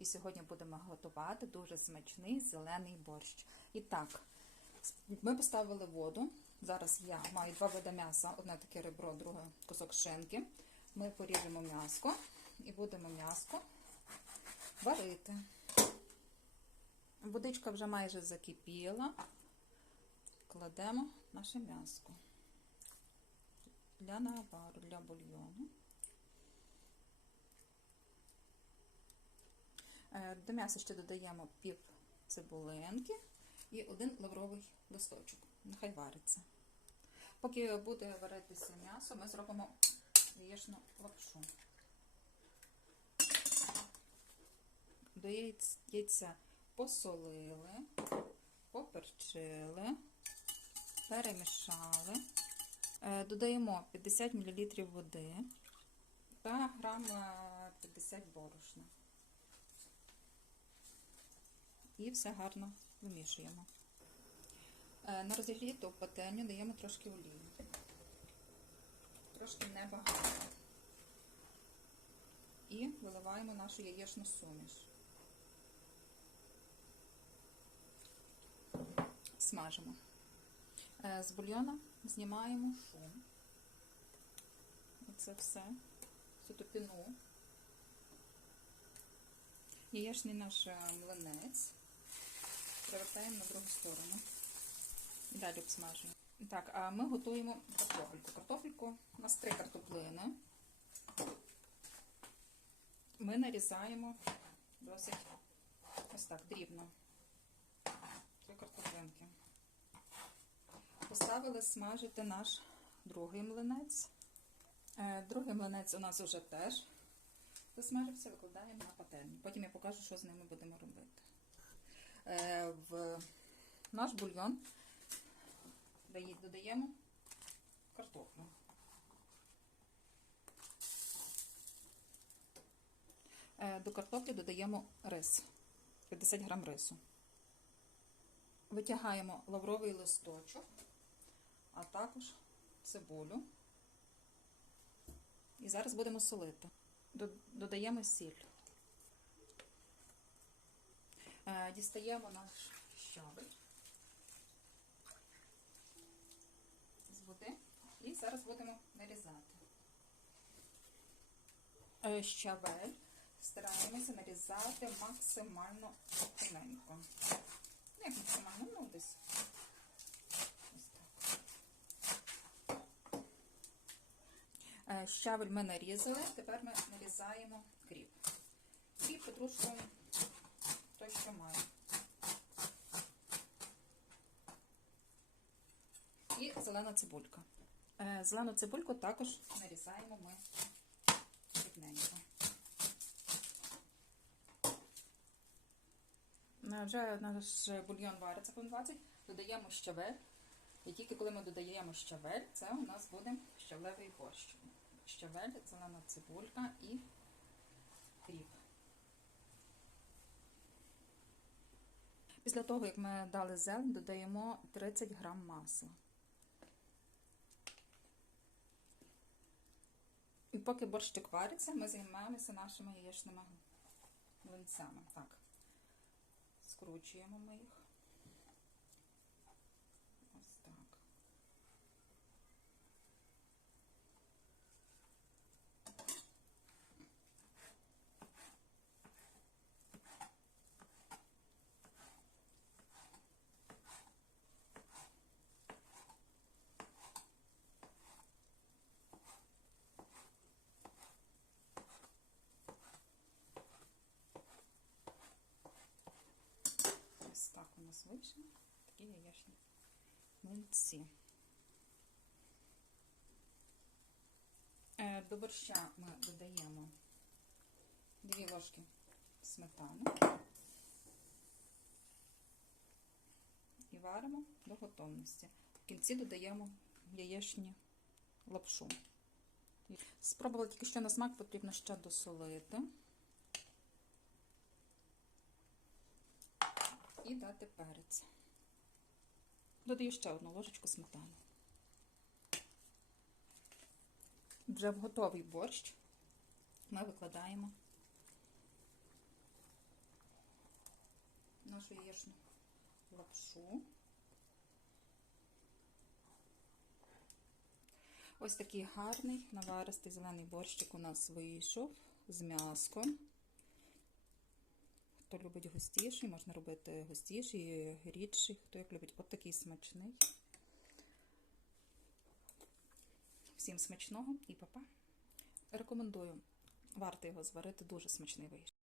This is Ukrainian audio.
І сьогодні будемо готувати дуже смачний зелений борщ. І так, ми поставили воду. Зараз я маю два види м'яса: одне таке ребро, друге кусок шинки. Ми поріжемо м'яско і будемо м'яско варити. Водичка вже майже закипіла. Кладемо наше м'яско для навару, для бульйону. До м'яса ще додаємо пів цибулинки і один лавровий листочок. Нехай вариться. Поки буде варитися м'ясо, ми зробимо яєчну лапшу. До яйця посолили, поперчили, перемішали. Е, Додаємо 50 мл води та грам е, 50 борошна. І все гарно вимішуємо. Е, На розігріту пательню даємо трошки олії. Трошки небагато. І виливаємо нашу яєчну суміш. Смажимо. Е, З бульйона знімаємо шум. Оце все. Всю ту піну. Яєчний наш е, млинець. Перевертаємо на другу сторону. І далі обсмажуємо. Так, а ми готуємо картопельку. Картопельку у нас три картоплини. Ми нарізаємо досить ось так, дрібно. Три картоплинки. Поставили смажити наш другий млинець. Е, Другий млинець у нас вже теж засмажився, викладаємо на пательню. Потім я покажу, що з ними будемо робити. Е, В наш бульйон додаємо картоплю. Е, До картоплі додаємо рис, 50 грам рису. Витягаємо лавровий листочок, а також цибулю. І зараз будемо солити. Додаємо сіль. Дістаємо наш щавель з води і зараз будемо нарізати. Е, Щавель стараємося нарізати максимально тоненько. Ну, Як максимально, ну десь. Е, Щавель ми нарізали, тепер ми нарізаємо кріп. Кріп петрушку той, що має. І зелена цибулька. Е, Зелену цибульку також нарізаємо ми дрібненько. Е, Вже наш бульйон вариться по 20, додаємо щавель. І тільки коли ми додаємо щавель, це у нас буде щавлевий борщ. Щавель, зелена цибулька і кріп. Після того, як ми дали зелень, додаємо 30 грам масла. І поки борщик вариться, ми займаємося нашими яєчними млинцями. Так, скручуємо ми їх. Ось так. Ось так у нас вийшло. Такі яєчні млинці. Е, До борща ми додаємо 2 ложки сметани і варимо до готовності. В кінці додаємо яєчні лапшу. Спробувала тільки що на смак, потрібно ще досолити. І дати перець. Додаю ще одну ложечку сметани. Вже в готовий борщ ми викладаємо нашу яєчну лапшу. Ось такий гарний наваристий зелений борщик у нас вийшов з м'яском. Хто любить густіший, можна робити густіший, рідший, хто як любить. От такий смачний. Всім смачного і папа. Рекомендую. Варто його зварити, дуже смачний вийшов.